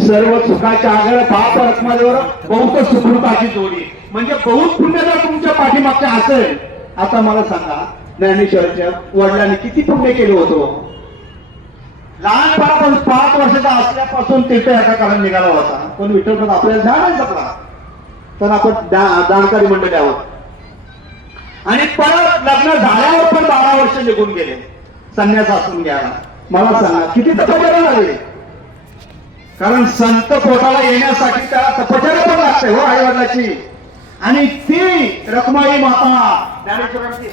सर्व सुखाच्या आगर पाप रत्मादेवर बहुत सुखरूपाची जोडी. म्हणजे बहुत पुण्य जर तुमच्या पाठीमागच्या असेल आता मला सांगा ज्ञानेश्वरच्या वडिलांनी किती पुण्य केलं होतं? लहानपणापासून पाच वर्षाचा असल्यापासून तीर्थयात्रा कारण निघाला होता. पण विठ्ठल आपल्याला ध्यान जपला. तर आपण दानकारी मंडळी आहोत. आणि परत लग्न झाल्यावर पण बारा वर्ष निघून गेले. संन्यास असून घ्यायला. मला सांगा किती तपश्चर्या लागली कारण संत पोटाला येण्यासाठी त्याला तपश्चर्या पण लागते हो आई वडिलाची आणि ती रखमाई माता ज्ञानेश्वरांची.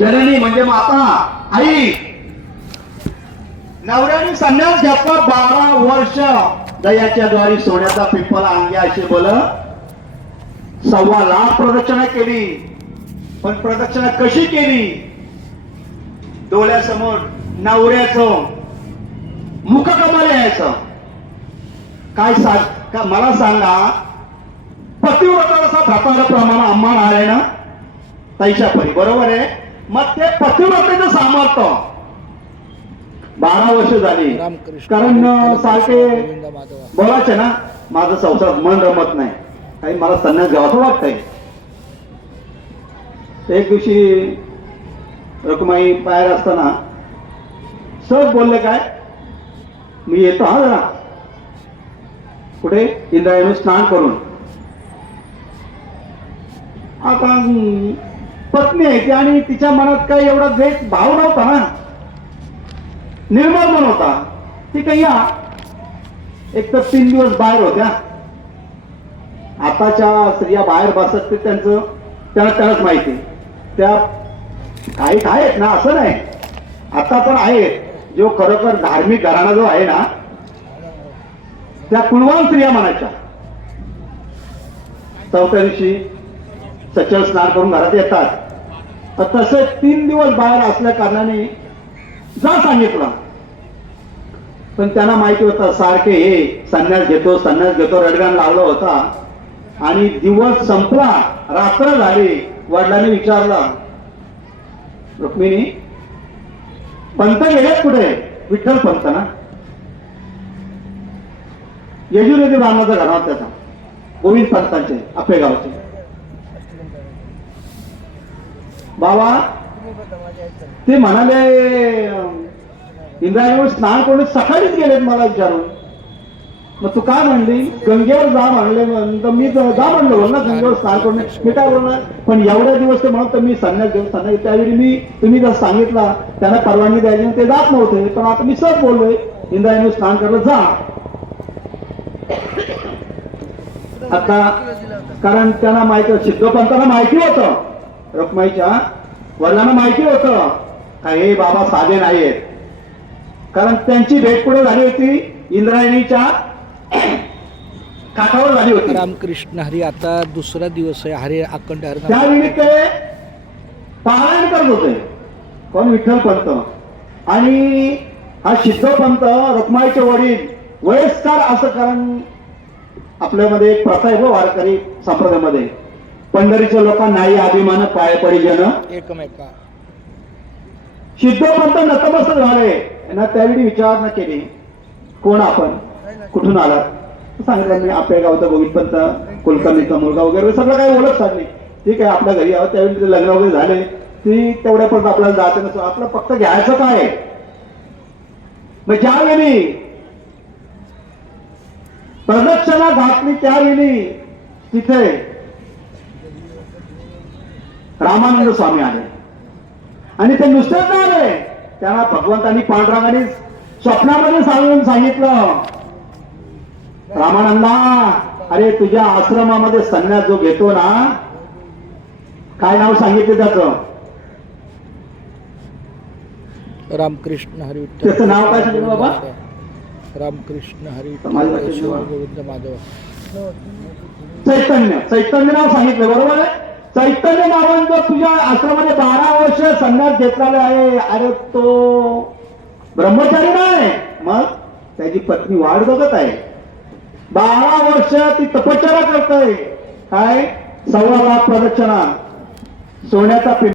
जननी म्हणजे माता आई. नवऱ्याने संन्यास घेतला बारा वर्ष दयाच्या द्वारी सोन्याचा पिंपल अंगे असे बोल. सव्वा लाख प्रदक्षिणा केली. पण प्रदक्षिणा कशी केली? डोळ्यासमोर नवऱ्याचं मुख कमाल यायचं. काय सांग का मला सांगा पतिव्रताचा प्रमाण आम्हा आहे ना तैशा परी बरोबर आहे? मग ते पतिव्रतेचं सामर्थ्य. बारा वर्ष झाली. कारण सारखे बोलायचे ना माझं संसारात मन रमत नाही. काही मला संन्यास घ्यावाचं वाटतंय. एक दिवशी रकुमाई बाहेर असताना सहज बोलले काय मी येतो हा जरा. कुठे इंद्रायणी स्नान करून. आता पत्नी आहे ती आणि तिच्या मनात काही एवढा द्वेष भाव नव्हता ना. निर्मळ मन होता. ती काही या. एक तर तीन दिवस बाहेर होत्या. आताच्या स्त्रिया बाहेर बसत ते त्यांचं त्यांना त्यालाच माहिती. त्या काही आहेत ना असं नाही. आता पण आहेत. जो खरोखर धार्मिक घराणा जो आहे ना त्या कुलवान स्त्रिया म्हणायच्या चौथ्या दिवशी सचल स्नान करून घरात येतात. तसे तीन दिवस बाहेर असल्या कारणाने जा सांगितलं पण त्यांना माहिती होतं सारखे हे संन्यास घेतो संन्यास घेतो रडगाण लावला होता. आणि दिवस संपला रात्र झाली वडिलांनी विचारलं रुक्मिणी पंत गेलेत कुठे? विठ्ठल पंत ना? यजुर्वेदी ब्राह्मणाचा घरात त्याचा. गोविंद पंतांचे आपल्या गावचे. बाबा ते म्हणाले इंद्रायणीवर स्नान करून सकाळीच गेलेत मला विचारून. मग तू काय म्हणली? गंगेवर जा म्हणले तर मी जा म्हणलो बोल ना गंगेवर स्नान करून मी काय बोलणार पण एवढ्या दिवस ते म्हणत मी संन्यास घेऊन संन्यास त्यावेळी मी तुम्ही जर सांगितला त्यांना परवानगी द्यायची ते जात नव्हते. पण आता मी सहज बोललोय इंद्रायणीवर स्नान करलं जा. आता कारण त्यांना माहिती होतं माहिती होतं. रखमाईच्या वडिलांना माहिती होतं. का हे बाबा साधे नाहीयेत. कारण त्यांची भेट पुढे झाली होती? इंद्रायणीच्या काठावर झाली होती. रामकृष्ण हरी आता दुसरा दिवस आहे. हरे अखंड हरिनाम त्यावेळी ते पारायण करत होते. कोण विठ्ठल पंत? आणि हा सिद्धोपंत रखमाईचे वडील वयस्कर असं कारण आपल्यामध्ये एक प्रथा आहे हो वारकरी संप्रदायामध्ये. पंढरीच्या लोकांना नाही अभिमान पाय पडी जन एकमेका. सिद्धोपंत नतमस्तक झाले. ना त्यावेळी विचारणा केली. कोण आपण? कुठून आला? सांगितलं मी आपल्या गावचा गोविंदपंत कुलकर्णीचा मुलगा वगैरे सगळं काही ओळख साधली. ठीक आहे आपल्या घरी आहोत. त्यावेळी तिथे लग्न वगैरे झाले. ती तेवढ्यापर्यंत आपल्याला जायचं नसतं. आपलं फक्त घ्यायचं काय? आहे? मग ज्यावेळी प्रदक्षिणा घातली त्यावेळी तिथे रामानंद स्वामी आले. आणि ते नुसतेच नाही आले. त्यांना भगवंतांनी पांडुरंगाने स्वप्नामध्ये सांगून सांगितलं रामानंदा अरे तुझ्या आश्रमामध्ये संन्यास जो घेतो ना काय नाव सांगितलं त्याचं? रामकृष्ण हरी त्याचं नाव काय सांगितलं बाबा? रामकृष्ण हरी. गोविंद माधव. चैतन्य चैतन्य नाव सांगितलं बरोबर आहे? चैतन्य नावान जो तुझ्या आश्रमामध्ये बारा वर्ष संन्यास घेतलेला आहे अरे तो ब्रह्मचारी नाही. मग? त्याची पत्नी वाढ बघत आहे. बारा वर्ष ती तपश्चर्या करताय. काय? सव्वा लाख प्रदक्षिणा. सोन्याचा